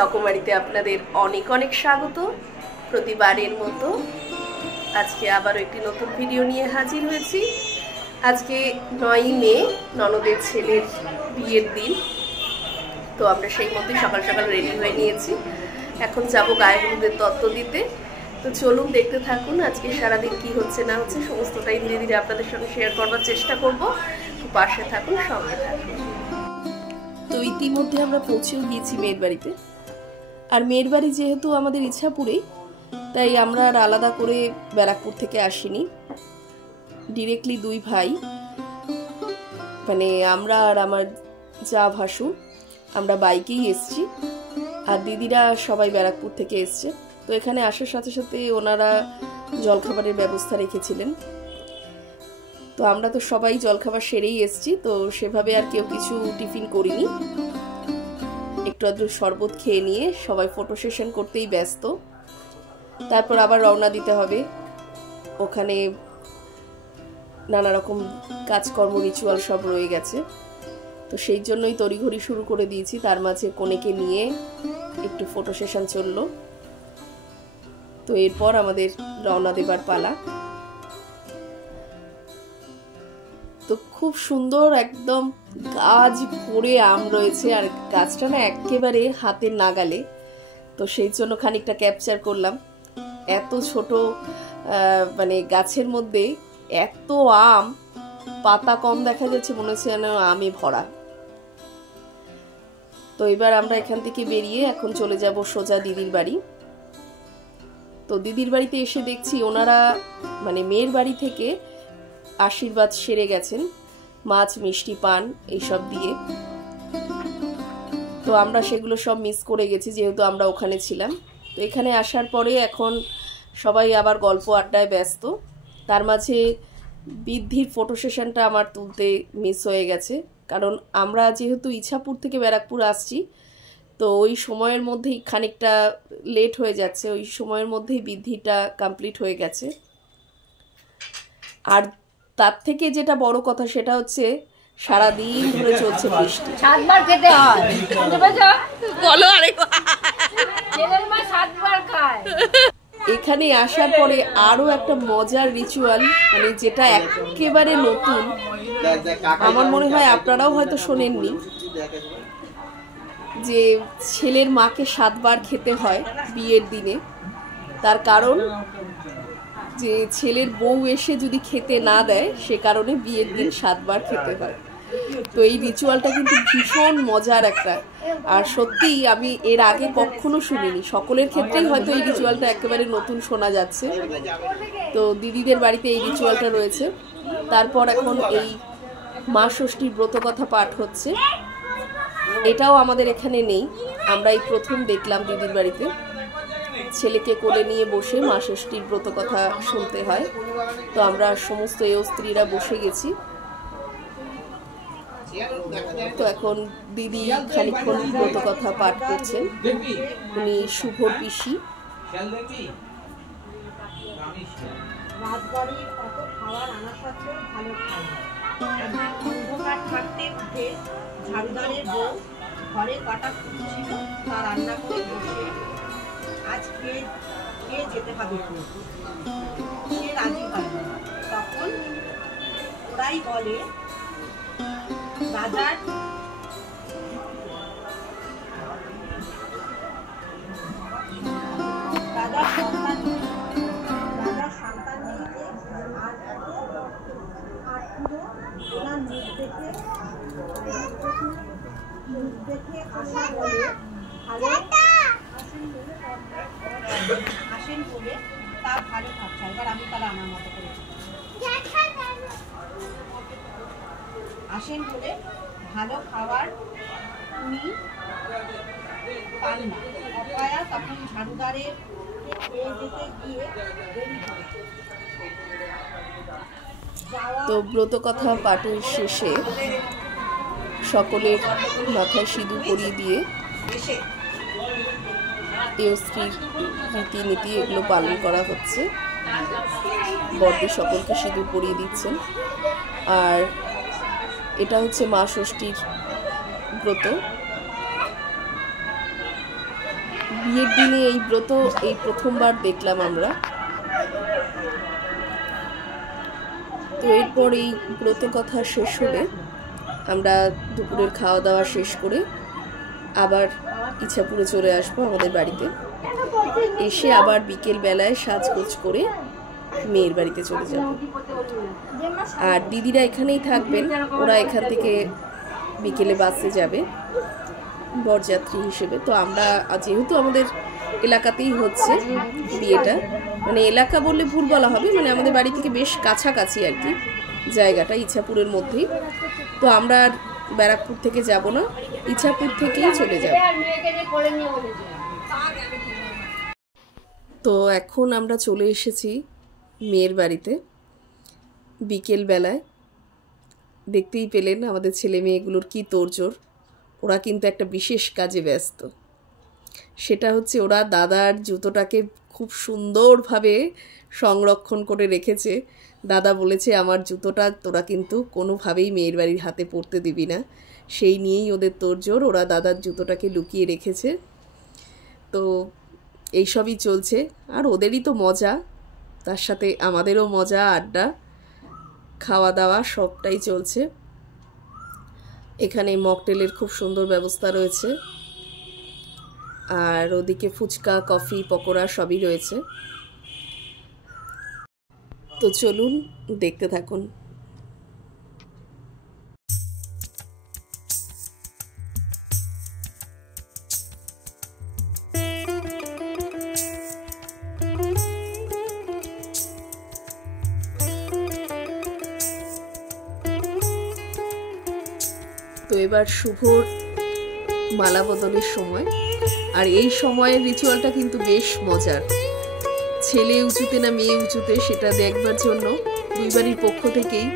রকমারিতে আপনাদের অনেক অনেক স্বাগত। প্রতিবারের মতো আজকে আবারও একটি নতুন ভিডিও নিয়ে হাজির হয়েছি। আজকে 9ই মে, ননদের ছেলের বিয়ের দিন। তো আমরা সেই মতোই সকাল সকাল রেডি হয়ে নিয়েছি। এখন যাবো গায়ে হলুদের তত্ত্ব দিতে। তো চলুন দেখতে থাকুন আজকে সারাদিন কি হচ্ছে না হচ্ছে সমস্তটাই ধীরে ধীরে আপনাদের সঙ্গে শেয়ার করবার চেষ্টা করব। তো পাশে থাকুন, সঙ্গে থাকুন। তো ইতিমধ্যে আমরা পৌঁছেও গিয়েছি মেয়ের বাড়িতে। আর মেয়ের বাড়ি যেহেতু আমাদের ইচ্ছাপুরেই, তাই আমরা আর আলাদা করে ব্যারাকপুর থেকে আসিনি। ডিরেক্টলি দুই ভাই, মানে আমরা আর আমার যা ভাসুর, আমরা বাইকেই এসছি। আর দিদিরা সবাই ব্যারাকপুর থেকে এসছে। তো এখানে আসার সাথে সাথে ওনারা জলখাবারের ব্যবস্থা রেখেছিলেন। তো আমরা তো সবাই জলখাবার সেরেই এসছি, তো সেভাবে আর কেউ কিছু টিফিন করিনি। একটু আধটু শরবত খেয়ে নিয়ে সবাই ফটো সেশন করতেই ব্যস্ত। তারপর আবার রওনা দিতে হবে। ওখানে নানা রকম কাজকর্ম রিচুয়াল সব রয়ে গেছে। তো সেই জন্যই তড়িঘড়ি শুরু করে দিয়েছি। তার মাঝে কনেকে নিয়ে একটু ফটো সেশন চললো। তো এরপর আমাদের রওনা দেবার পালা। তো খুব সুন্দর একদম গাছ ভরে আম রয়েছে, আর গাছটা না একেবারে হাতের নাগালে। তো সেই জন্য খানিকটা ক্যাপচার করলাম। এত ছোট মানে গাছের মধ্যে এত আম, পাতা কম দেখা যাচ্ছে, মনে হচ্ছে যেন আমে ভরা। তো এবার আমরা এখান থেকে বেরিয়ে এখন চলে যাব সোজা দিদির বাড়ি। তো দিদির বাড়িতে এসে দেখছি ওনারা মানে মেয়ের বাড়ি থেকে আশীর্বাদ সেরে গেছেন, মাছ মিষ্টি পান এইসব দিয়ে। তো আমরা সেগুলো সব মিস করে গেছি যেহেতু আমরা ওখানে ছিলাম। তো এখানে আসার পরে এখন সবাই আবার গল্প আড্ডায় ব্যস্ত। তার মাঝে বৃদ্ধির ফটো সেশনটা আমার তুলতে মিস হয়ে গেছে, কারণ আমরা যেহেতু ইছাপুর থেকে ব্যারাকপুর আসছি, তো ওই সময়ের মধ্যেই খানিকটা লেট হয়ে যাচ্ছে। ওই সময়ের মধ্যেই বৃদ্ধিটা কমপ্লিট হয়ে গেছে। আর তার থেকে যেটা বড় কথা সেটা হচ্ছে সারাদিন ধরে চলছে বৃষ্টি। 7 বার খেতে হয়, বুঝতে পেরেছো? বলো আরেকবার। ছেলের মা 7 বার খায়। এখানে আসার পরে আরো একটা মজার রিচুয়াল, মানে যেটা একেবারে নতুন, আমার মনে হয় আপনারাও হয়তো শোনেননি, যে ছেলের মাকে 7 বার খেতে হয় বিয়ের দিনে। তার কারণ যে ছেলের বউ এসে যদি খেতে না দেয়, সে কারণে বিয়ের দিন 7 বার খেতে হয়। তো এই রিচুয়ালটা কিন্তু ভীষণ মজার একটা, আর সত্যিই আমি এর আগে কখনো শুনিনি। সকলের ক্ষেত্রেই হয়তো এই রিচুয়ালটা একেবারে নতুন শোনা যাচ্ছে। তো দিদিদের বাড়িতে এই রিচুয়ালটা রয়েছে। তারপর এখন এই মা ষষ্ঠীর ব্রতকথা পাঠ হচ্ছে। এটাও আমাদের এখানে নেই, আমরা এই প্রথম দেখলাম দিদির বাড়িতে। ছেলেকে কোলে নিয়ে বসে মা ষষ্ঠীর ব্রতকথা শুনতে হয়। তো আমরা সমস্ত এও স্ত্রীরা বসে গেছি। তো এখন দিদি খানিকক্ষণ ব্রতকথা পাঠ করছেন। উনি শুভর পিসি। ঝাড়ুদারের বউ ঘরে কাটা ছিল, তা রান্না করে বসে আজকে কে যেতে হবে, সে রাজি হয় না। তখন ওরাই বলে রাজার সন্তান নিয়েছে, আর ওনার মুখ দেখে আশা বলে ভালো আসেন বলে তা ভালো ভাবছে। এবার আমি তারা আমার মতো করে আসেন বলে ভালো খাবার উনি পান না। অপায়া তখন ঝাড়ুদারের যেতে গিয়ে দেরি করে। তো ব্রতকথা পাঠের শেষে সকলের মাথায় সিঁদুর পরিয়ে দিয়ে এও স্ত্রীর রীতিনীতি এগুলো পালন করা হচ্ছে। বড়দি সকলকে সিঁদুর পরিয়ে দিচ্ছেন। আর এটা হচ্ছে মা ষষ্ঠীর ব্রত। বিয়ের দিনে এই ব্রত এই প্রথমবার দেখলাম আমরা। তো এরপর এই ব্রত কথা শেষ হলে আমরা দুপুরের খাওয়া দাওয়া শেষ করে আবার ইছাপুরে চলে আসবো আমাদের বাড়িতে। এসে আবার বিকেল বেলায় সাজগোজ করে মেয়ের বাড়িতে চলে যাব। আর দিদিরা এখানেই থাকবেন, ওরা এখান থেকে বিকেলে বাসে যাবে বরযাত্রী হিসেবে। তো আমরা যেহেতু আমাদের এলাকাতেই হচ্ছে বিয়েটা, মানে এলাকা বললে ভুল বলা হবে, মানে আমাদের বাড়ি থেকে বেশ কাছাকাছি আর কি জায়গাটা, ইছাপুরের মধ্যেই। তো আমরা আর ব্যারাকপুর থেকে যাব না, ইছাপুর থেকেই চলে যাব। তো এখন আমরা চলে এসেছি মেয়ের বাড়িতে বিকেল বেলায়। দেখতেই পেলেন আমাদের ছেলে মেয়েগুলোর কি তোড়জোড়। ওরা কিন্তু একটা বিশেষ কাজে ব্যস্ত, সেটা হচ্ছে ওরা দাদার জুতোটাকে খুব সুন্দরভাবে সংরক্ষণ করে রেখেছে। দাদা বলেছে আমার জুতোটা তোরা কিন্তু কোনোভাবেই মেয়ের বাড়ির হাতে পরতে দিবি না, সেই নিয়েই ওদের তোড়জোড়। ওরা দাদার জুতোটাকে লুকিয়ে রেখেছে। তো এইসবই চলছে, আর ওদেরই তো মজা, তার সাথে আমাদেরও মজা, আড্ডা, খাওয়া দাওয়া সবটাই চলছে। এখানে মকটেলের খুব সুন্দর ব্যবস্থা রয়েছে, আর ওদিকে ফুচকা, কফি, পকোড়া সবই রয়েছে। তো চলুন দেখতে থাকুন। তো এবার শুভর মালা বদলের সময়, আর এই সময়ের রিচুয়ালটা কিন্তু বেশ মজার। ছেলে উঁচুতে না মেয়ে উঁচুতে সেটা দেখবার জন্য দুই বাড়ির পক্ষ থেকেই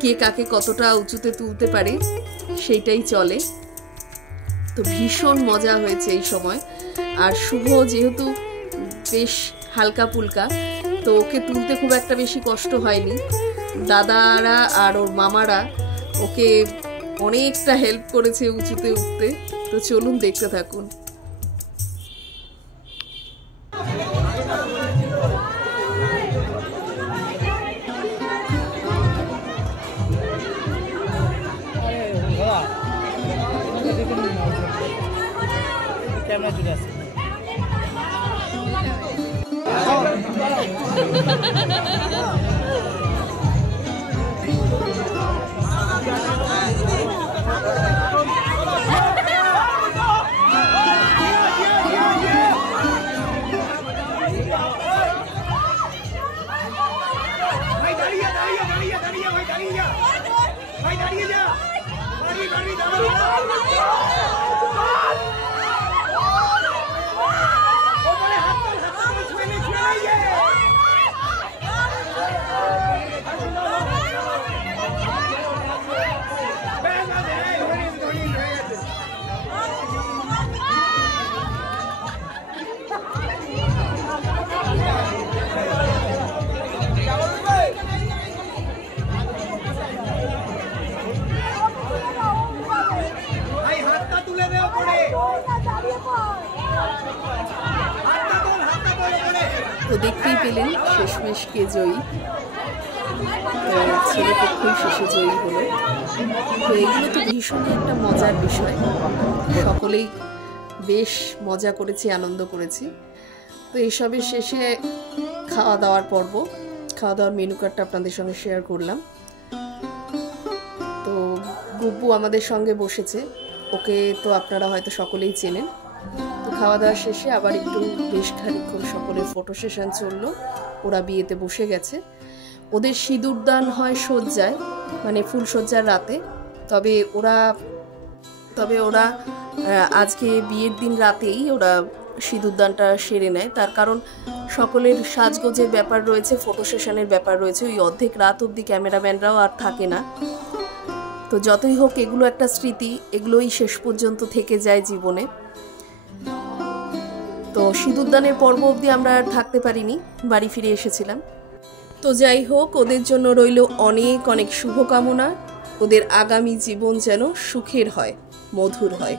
কে কাকে কতটা উঁচুতে তুলতে পারে সেইটাই চলে। তো ভীষণ মজা হয়েছে এই সময়। আর শুভ যেহেতু বেশ হালকা পুলকা, তো ওকে তুলতে খুব একটা বেশি কষ্ট হয়নি। দাদারা আর ওর মামারা ওকে অনেকটা হেল্প করেছে উঁচুতে উঠতে। তো চলুন দেখতে থাকুন। ক্যামেরা চলে আসছে। তো দেখতেই পেলেন শেষমেশ কে জয়ী, ছেলে পক্ষই শেষে জয়ী হলো। তো এগুলো তো ভীষণই একটা মজার বিষয়, সকলেই বেশ মজা করেছি, আনন্দ করেছি। তো এইসবের শেষে খাওয়া দাওয়ার পর্ব, খাওয়া দাওয়ার মেনু কার্ডটা আপনাদের সঙ্গে শেয়ার করলাম। তো গুব্বু আমাদের সঙ্গে বসেছে, ওকে তো আপনারা হয়তো সকলেই চেনেন। তো খাওয়া দাওয়া শেষে আবার একটু বেশ খানিকক্ষণ সকলের ফটো সেশন চললো। ওরা বিয়েতে বসে গেছে। ওদের সিঁদুরদান হয় সজ্জায়, মানে ফুলসজ্জার রাতে। তবে ওরা আজকে বিয়ের দিন রাতেই ওরা সিঁদুরদানটা সেরে নেয়। তার কারণ সকলের সাজগোজের ব্যাপার রয়েছে, ফটো সেশনের ব্যাপার রয়েছে, ওই অর্ধেক রাত অবধি ক্যামেরাম্যানরাও আর থাকে না। তো যতই হোক এগুলো একটা স্মৃতি, এগুলোই শেষ পর্যন্ত থেকে যায় জীবনে। তো সিঁদুরদানের পর্ব অবধি আমরা আর থাকতে পারিনি, বাড়ি ফিরে এসেছিলাম। তো যাই হোক, ওদের জন্য রইল অনেক অনেক শুভকামনা। ওদের আগামী জীবন যেন সুখের হয়, মধুর হয়।